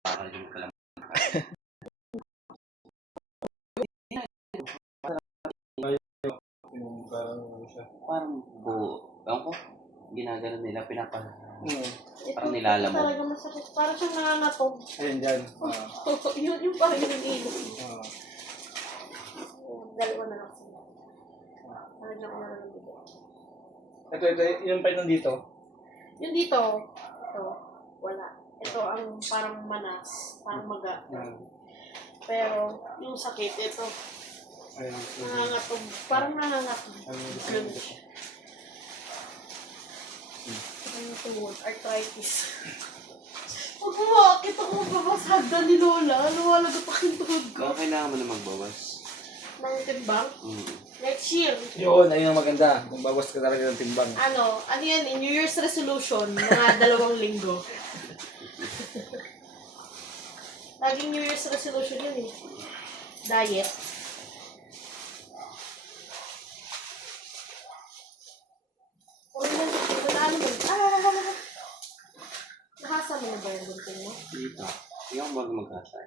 Bakal yung kalam. Parang buo. Ewan ko, ginagano nila, parang nilalamog. Ito talaga masakit. Parang siyang nangangatog. Ayun dyan. Yung parang yung ilog. Dalawa na lang sila. Parang ako na lang dito. Ito, yung pa nandito. Yung dito, ito, wala. Ito ang parang manas, parang maga. Pero yung sakit, ito, nangangatog. Parang nangangatog. Ganun siya. Ano tawag? Arthritis. Pag umakit ako magbabasada ni Lola, luwalagot ako yung tuhod ko. Baka kailangan mo na magbawas. Ng timbang? Next year. Yun, ayun ang maganda. Kung bawas ka talaga ng timbang. Ano yan, New Year's resolution, mga 2 linggo. Laging New Year's resolution yun eh. Diet. Wala naman. Nakasa mo na ba yung gunting mo? Dito. Hindi ako bago magkasay.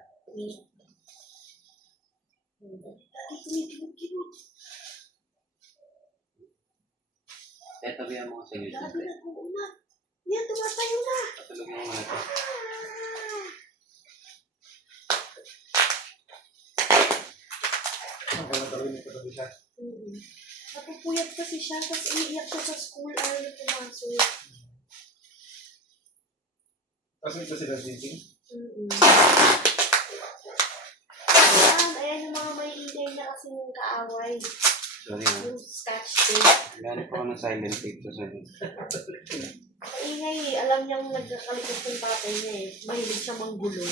Tetabihan mo sa YouTube. Grabe na, oo na. Yan, tumatayo na. Patulogin mo na ito. Walang karinig ko tabi siya. Napupuyat kasi siya, tapos umiiyak siya sa school, ayaw na pumasok. Kasi ito sila singing. Ayan yung mga may ingay na kasi yung kaaway. Sorry ha. Yung scotch tape. Gano'n pa ako ng silent tape sa sa'yo. Maingay eh. Alam niyang nagkakalikot ng tatay niya eh. Mahilig siya manggulo.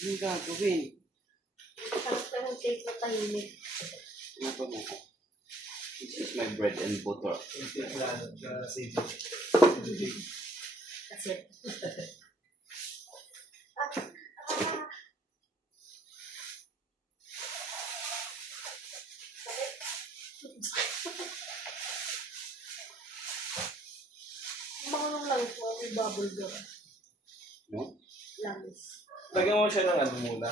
Ano gagawin? Sarap na ng tape na tahimik. Ano pa mo? This is my bread and butter. Kasi. Mga lang po, may bubble gum. No? Langis. Lagyan mo siya ng ano muna.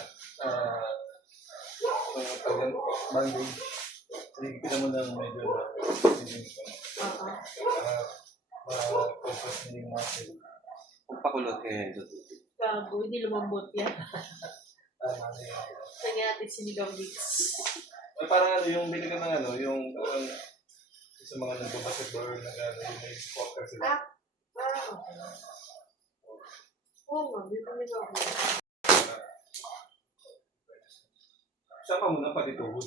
Banding. Hindi mo ng medyo ma-focus na yung muscle. Kung pakulot kaya ito. Gago, hindi lumambot yan. Tama na yun. Lagyan natin sinigang mix. Parang ano, yung bili ka ng ano, yung sa mga nagbabasketball na gano'n, yung may supporter sila. Okay. Oo nga, dito nila ako. Sama mo na pati tuhod.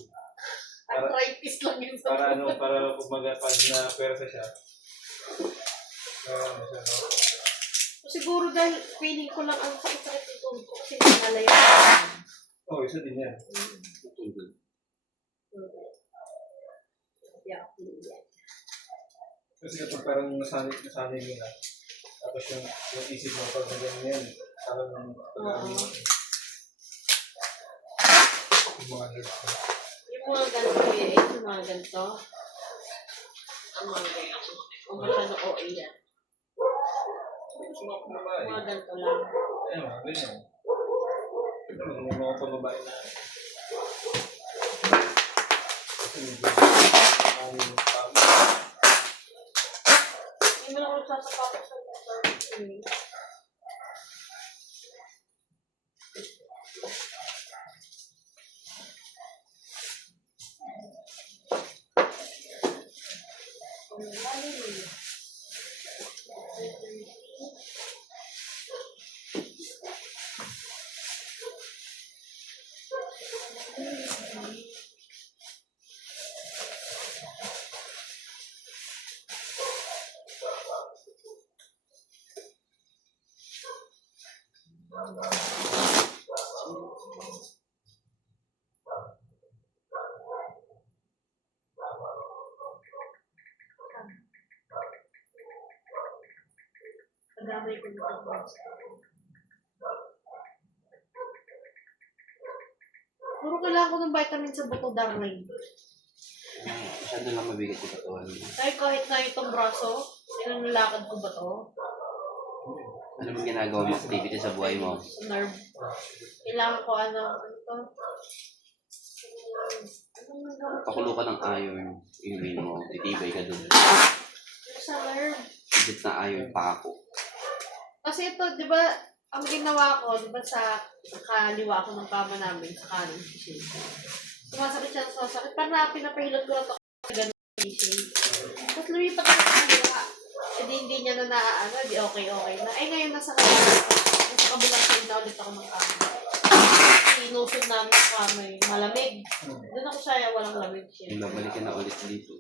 Arthritis lang yun sa para ano, para pag na persa siya. Ano siya, no? Siguro dahil feeling ko lang ang sakit-sakit ng tuhod ko kasi nalalayo. Oo, isa din yan. Tutulog. Yeah. Kasi kapag parang nasanay mo na, tapos yung isip mo pag ganyan, parang yung mga nerves mo. Yung mga ganito eh, yung mga ganito. Ang mga ganito. Ang masyado OA yan. Mga ganito lang. Ayun, mga ganyan. Yung mga pagbabae na. Kasi medyo Hindi mo na ako nagsasapatos sa service. Pag-amay ko nito. Puro kailangan ko ng vitamin sa buto, darling. Masyado lang mabigat yung katawan mo. Ay, kahit na itong braso, nilalakad ko ba to? Ano Ano bang ginagawa mo activity sa buhay mo? Nerve. Kailangan ko ano to? Pakulo ka ng iron. Iumin mo. Titibay ka dun. Sa nerve. Higit na iron pa ako. Kasi ito, di ba, ang ginawa ko, di ba sa kaliwa ko ng kama namin, sa kanan fishing. Sumasakit siya, sumasakit. Parang pinapahilot ko na ito sa ganun fishing. Tapos lumipat ako sa kaliwa. E di hindi niya na naaano, di okay na. Ay ngayon nasa kaliwa. Nasa kabilang side na ulit ako ng kama. Inusod namin sa kama yung malamig. Doon ako siya, walang lamig siya. Babalik ka na ulit dito.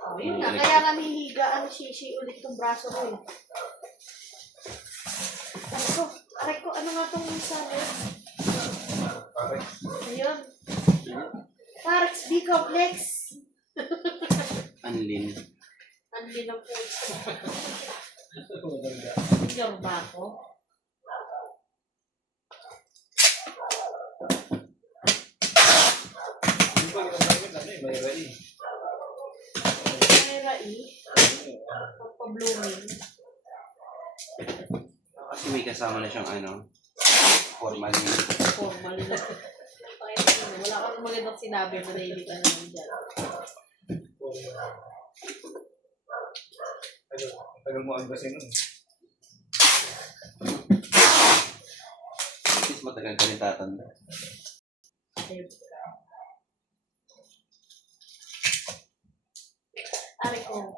Oh, yun nga, kaya kami higa, shishi ulit tong braso ko eh. Aray ko, ano nga itong sabi? Ayun. Parex B-complex. Anlin. Anlin ang puso. Hindi ba ako? May rai. May rai. Pagpa-blooming. Kasi may kasama na siyang ano, formalin. Formal na. Wala kang magandang sinabi, manahimik ka naman dyan. Ang tagal mo agbasin nun. At least matagal ka rin tatanda. Aray ko.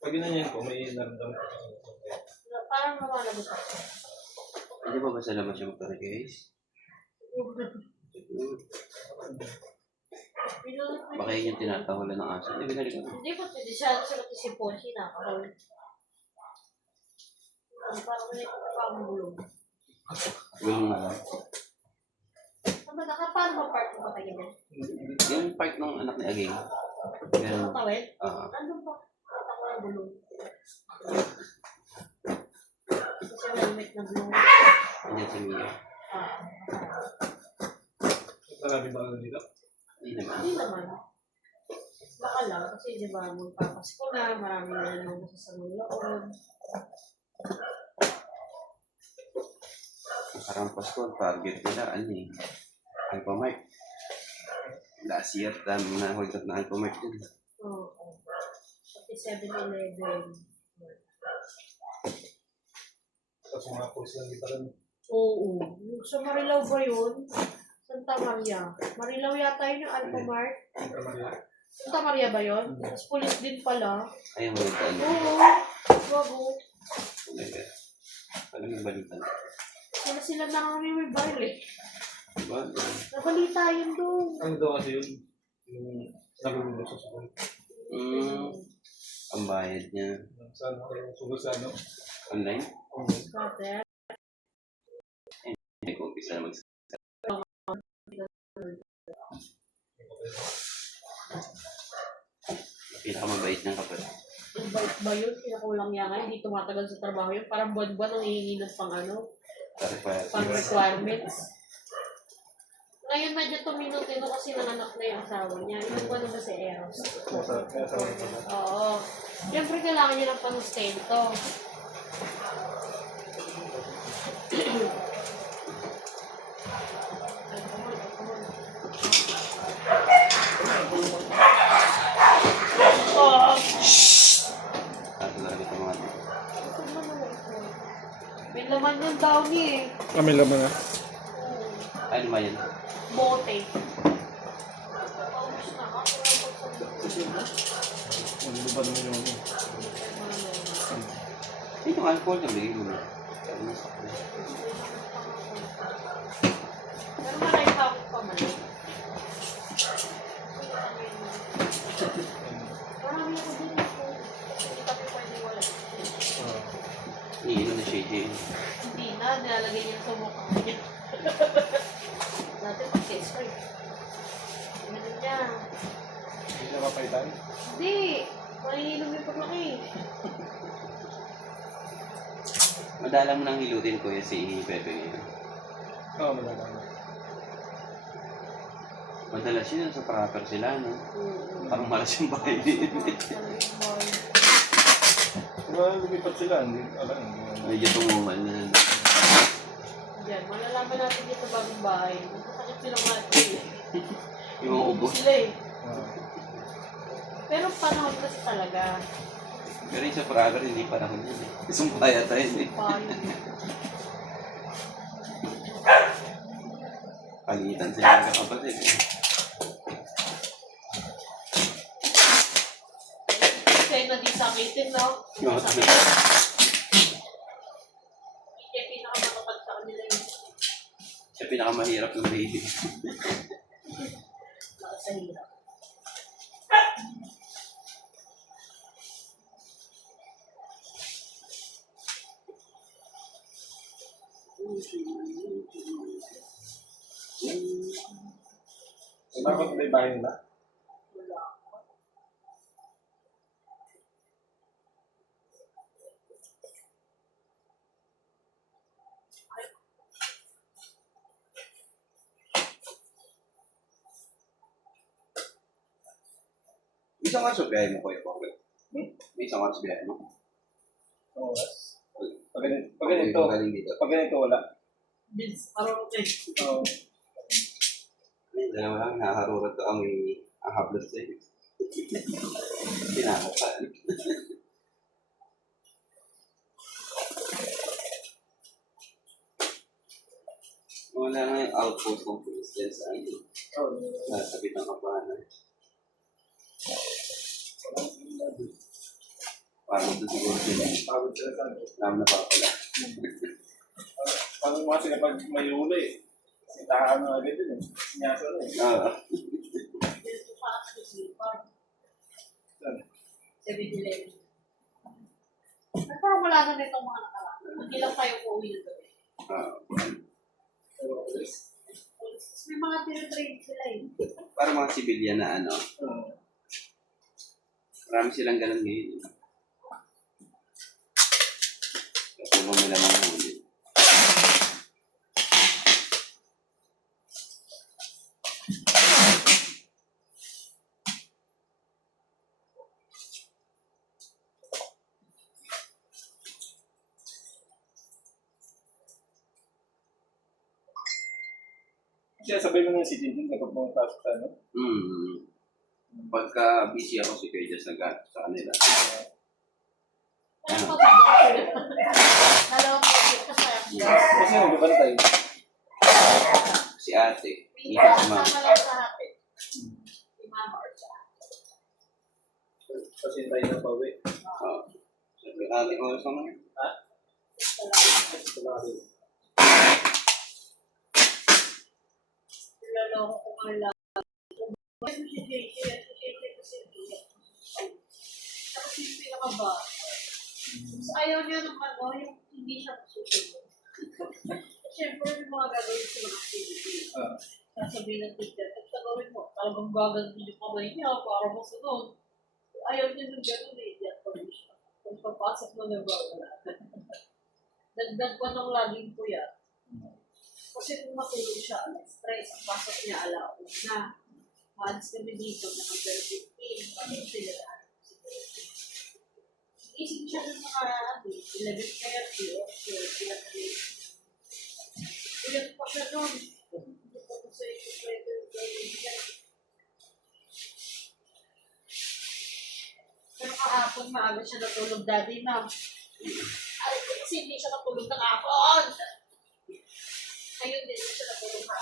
Pag ginanyan ko, may naramdaman ko. Parang namalabot ako. Hindi ba ba sa labas yung guys? Baka yun yung tinatahulan ng aso. Hindi, binalik ko. Hindi po, pwede siya si Ponchi na. Parang may pamulong. Gulong na lang. Paano ba part mo patay niya? Yung part ng anak ni Aging. Meron. Patawid? Ah. Ano ba? Patay ko ng bulong. Kasi siya helmet na bulong. Andiyan si Mia. Marami ba ano dito? Hindi naman. Hindi naman. Baka lang, kasi di ba, magpapasko na, marami na naman masasamang loob. Parang Pasko, target nila, ano eh. Alphamart. Last year, dami na hold up na Alphamart din. Oo. Pati 7-Eleven. Tapos mga post lang dito rin. Oo. Yung sa Marilao ba yun? Santa Maria. Marilao yata yun yung Alphamart. Santa Maria ba yun? Tapos police din pala. Ayaw mo ito, ano? Oo. Wago. Oh my God. Alam yung balitan. Sila na kami may baril eh. Diba? Nabalita yun doon. Ano daw kasi yun? Yung nalulunod sa sugal. Ang bayad niya. Saan ako yung sugal sa ano? Online? Brother. Hindi ko umpisa na pinakamabait ng kapatid. Invite ba yun? Pinakulang niya nga. Hindi tumatagal sa trabaho yun. Parang buwan-buwan ang hihingi ng pang ano? Pang requirements. Ngayon medyo tuminutino kasi nanganak na yung asawa niya. Ilan ba naman si Eros? Oo. Siyempre kailangan niya ng panustento. At lagi ito mga Ito naman ako. laman yung downy eh. Kami laman na. Ano ba yan? Bote. Ano ba naman yung ano? Yung alcohol na bigay mo na. Pero marami pa akong pamalik. Marami ako din ito. Hindi kami pwede wala. Iinom na siya yun. Hindi na, nilalagay niya sa mukha niya. Dati pag-spray. Ganun niya. Hindi na mapaitan? Hindi. Mahihinom yung paglaki. Madala mo nang hilutin ko yung si Pepe ngayon. Oo, malalaman. Madalas yun sa proper sila, no? Parang malas yung bahay din. Diba lumipat sila? Hindi, alam. Medyo tumumal na. Diyan, malalaman natin dito bagong bahay. Masakit silang mati. Yung mga ubo. Sila eh. Ah. Pero panahon kasi talaga. Pero yung sa proper, hindi parang yun eh. Sumpaya tayo eh. Payo. Palitan sila ng kapatid eh. Kaya na di sakitin, no? Yung Sakit. Kaya pinakamatapad sa kanila yun. siya pinakamahirap ng baby. Sa hirap. So, dapat may bahay nila? Wala. Isang oras sa biyahe mo, Kuya Pocket. May isang oras biyahe mo. Oo. Pag ganito, Galing dito. pag ganito wala. Bins, parang Oo. Dalawa lang, nakaharurot ko ang ahablos sa'yo. Pinakapan. Wala nga yung outpost ng police dyan sa ano. Oo. Nasa bitang kapanan. Parang ito siguro sila. Pagod sila sa ano. Alam na pa pala. Parang mga sila pag may huli. Sitahan na agad yun eh. Sinyasa na eh. Oo. dito pa ako sa sleeper. Saan? 7-Eleven. Parang wala na nitong mga nakaraan. Hindi lang tayo uuwi na gabi. Oo. May mga tinatrain sila eh. Para mga sibilyan na ano. Oo. Marami silang ganun ngayon. Kapulong nila mga huli. Kaya sabay mo na yung si Jinjin kapag pumapasok sa ano? Pagka busy ako, si Kuya Jess nag sa kanila. Ano pa ba? Dalawang pagkita ka sa Kasi magbabantay. Si ate, May ika si ma'am. kasama lang sa hapit. Si mama or siya. Kasi tayo na pauwi. Sabi, ate, oras naman. Ha? Ito lang kasi. Niloloko ko nga lang. Kasi si JJ kasi tapos yung pinakaba. So, ayaw niya ng ano, yung hindi siya masusunod. Siyempre, yung mga gagawin sa mga activity. Sasabihin ng teacher, at gagawin mo, talagang gagawin yung kamay niya para masunod. Ayaw niya ng gano'n eh, hindi ako siya. Kung papasok mo na ba, wala. Dagdag pa ng laging kuya. Kasi kung matulog siya, stress, ang pasok niya, alaw na. Maalis kami dito, naka 15, kami sila. Isip siya ng mga 11:30 o 12 kami. Ulit pa siya doon. Hindi pa ko sa pero kahapon maaga siya natulog daddy na. Ay, kasi hindi siya natulog ng hapon. Ayun din, hindi siya natulog ha.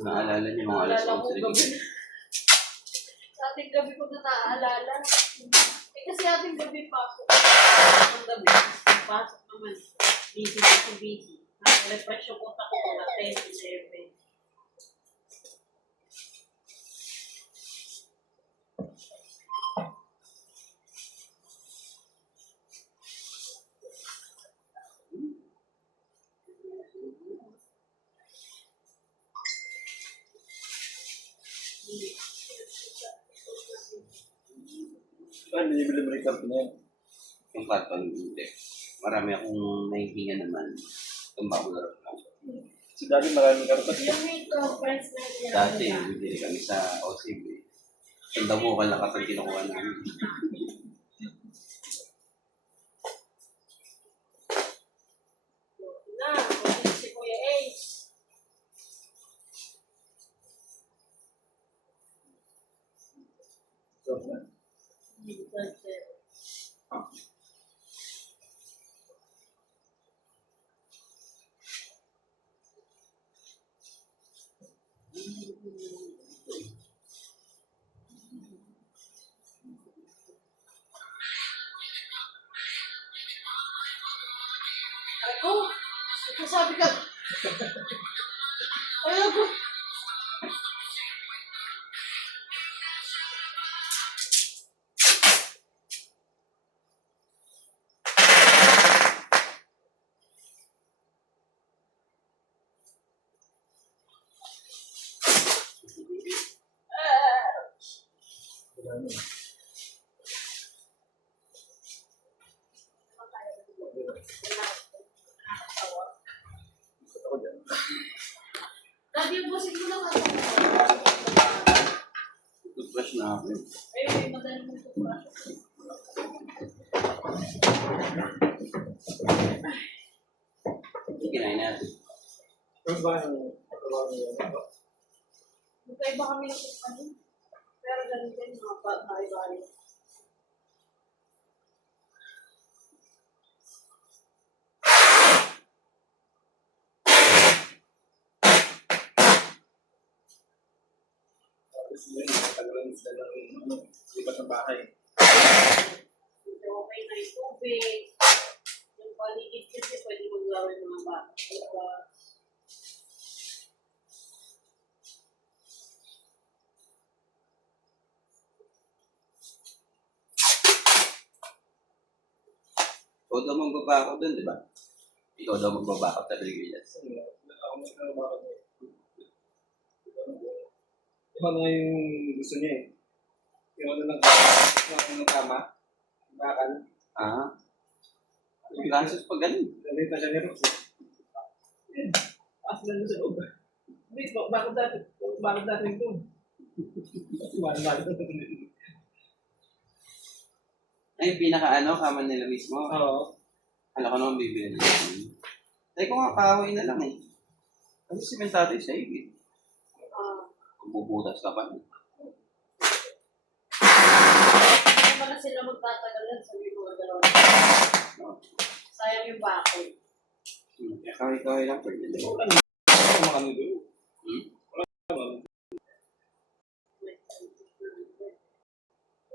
Naalala niyo mga alas Naalala ko 11 gabi. rin. Sa ating gabi ko na naaalala. Kasi ating gabi pasok. Ang gabi, pasok naman. Busy. Refresh yung utak ko na 10, 11. Ay, binibili mo rin karton na yan. Yung karton, hindi. Marami akong nahihinga naman. Tumbako na rin lang. So, dati maraming karton. Yung may conference na niya. Dati, bibili kami sa OCB. Yung damukan lang kapag kinukuha namin. Na, kasi si Kuya Ace. So, Ako, ito sabi ka. Ayaw ko. wala na. Ikot ako dyan. Dati yung busing mo lang ako. Toothbrush na ako. Ayun, may madali mong toothbrush. Kinain natin. Pero ba yung trabaho niya? Magkaiba kami ng ano. Pero ganun din, mga bahay-bahay. Tapos yun, natagalan sila ng lipat ng bahay. Okay na yung tubig. Yung paligid kasi pwede maglaro ng mga bata. Diba? Ikaw daw magbaba ako doon, di ba? Ikaw daw magbaba ako sa Pilipinas. Ako may trabaho niya. Iba nga yung gusto niya eh. Yung ano ng tama. Bakal. Ah? Ang gasos pa ganun. Nalita siya ni Rox eh. As lang sa loob. Hindi, bakit dati ito? Mahal-mahal. Ay, pinaka kaman nila mismo. Oo. Alam ko naman bibili nila. Ay, kung nga kahoy na lang eh. Kasi simentado yung sa'yo eh. Kung bubutas ka pa. Hindi mo na sila magtatagal yan sa mga dalawa. Sayang yung bakod. Kahoy-kahoy lang pwede. Wala naman mga ano doon. Wala naman.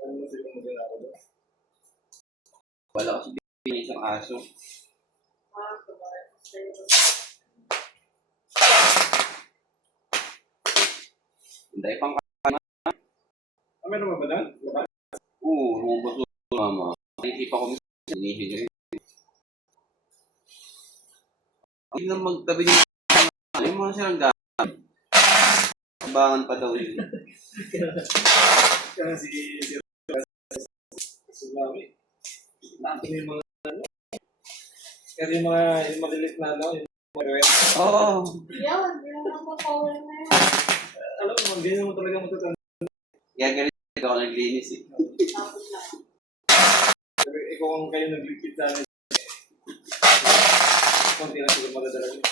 Ano na sila mag ako doon? Wala kasi binili isang aso. Hindi pang Meron ba ba doon? lumabas yung mama. Naisip ako minsan, sinihig rin. Hindi na magtabi yung mga silang gamit. Abangan pa daw yun. Kaya si tsunami. Natin yung mga ano. Pero yung maliliit na ano, yung mga rewet. Oo. Yan, yung mga power na yun. Alam mo, ganyan mo talaga matatanda. Kaya ganito ako naglinis eh. Tapos lang. Pero ikaw kung kayo nagligpit sa amin, konti lang siguro madadala nyo.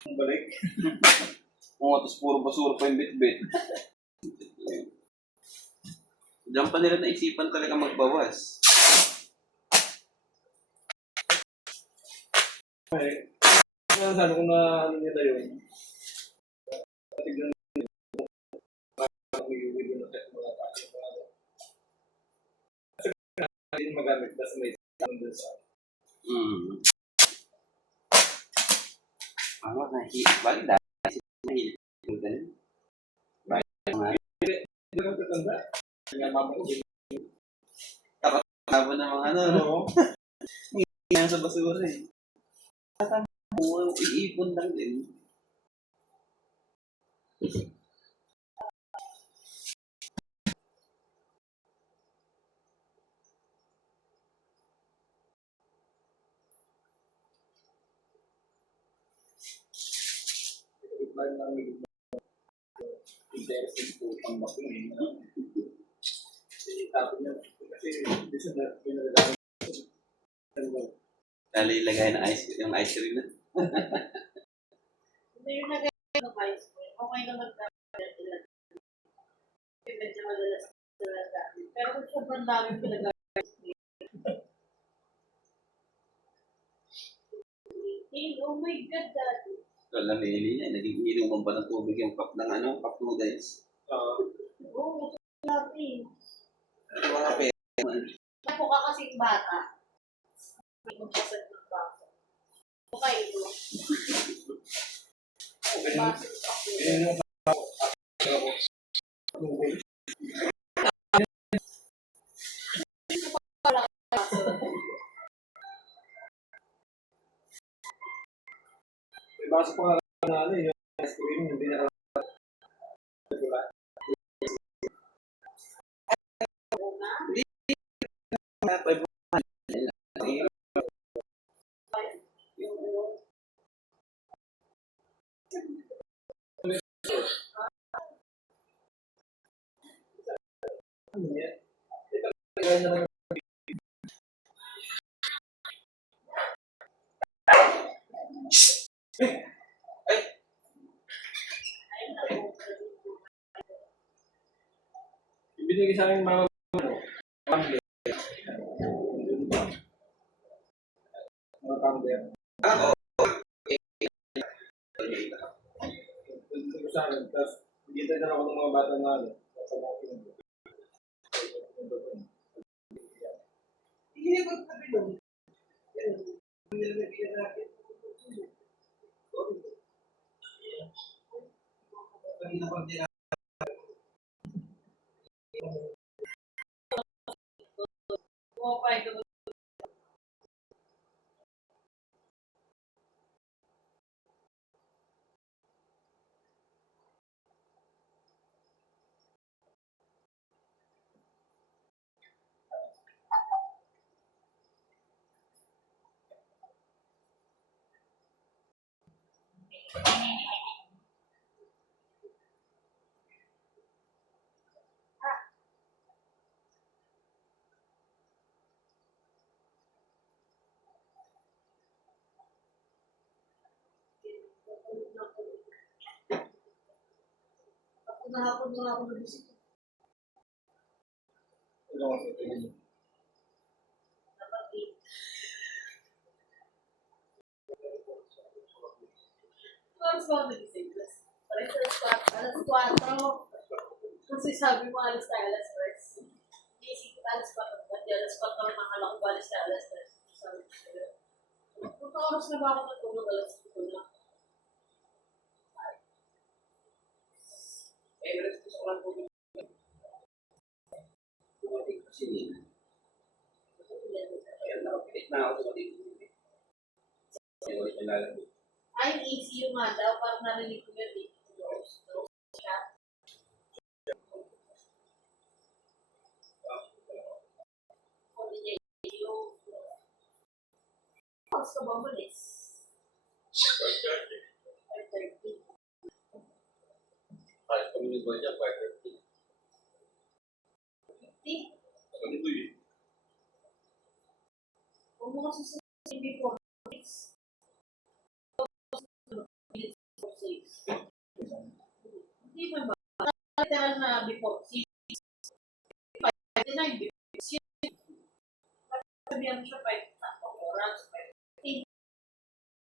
Kung balik. Kung tapos puro basura pa yung bit-bit. Diyan pa nila naisipan talaga magbawas. Okay. Kaya sabi ko na ano nila yun. Tignan nyo. May video na kahit mga tayo. Kasi hindi magamit kasi may tanong dun sa Ano, balik dahil mahilig yung ganun. Balik nga. hindi lang tatanda. Kaya mama ko din. Tabo ng mga ano, no? Oo. Yan sa basura eh. Tatamo, iipon lang din. Reply namin. Interesting po pang bakit. Tapos niya. Kasi bisa na pinagagamit. Lalo ilagay ng ice cream na. Hindi yung nag-ice ng ice cream. Okay naman na ilan. Medyo madalas sila dami. Pero kung sobrang dami pinag-ice cream. Oh my God, Daddy. Alam niya, naging inuman pa ng tubig yung cup ng ano, cup noodles. Oo, dati. Ano mga pera? Ako ka kasing bata. May magbasag ng baso. Okay, ito. Baso sa Ibasa pa nga na ano yung ice cream, hindi na diba? Ano yan? Kaya na lang. Ibinigay sa akin mga pamilya. Mga pamilya. Oo. Dito sa akin, tapos dito na ako ng mga bata na ano. Sa mga pinag- Hindi ko sabi doon. Hindi na nagkita natin. Kanina pa din. okay, ito. Ako na ako nag-isip. Dapat Oras ba ako nagising? Parang alas 4. Kasi sabi mo alas tayo alas 3. Iisip ko alas 4. Pati alas 4 nakala ko alas tayo alas 3. Sabi ko sa'yo. Kung oras na ba ako natulog alas 5 na? Rest ko sa ulan po. Tumating kasi nila. Kaya nakapilit na ako tumating. Kaya ulit na lalabot. Ay, easy yung nga daw. Parang narinig ko yun dito. Siya. oras ka ba umalis? 5:30. Kahit kami ni Boy dyan, 5:30. 50? Kami ko yun. Huwag mo kasi sasabihin before 6. Hindi ba ba? Literal na before 6. 5:39 before 6. Sabihan mo siya 5.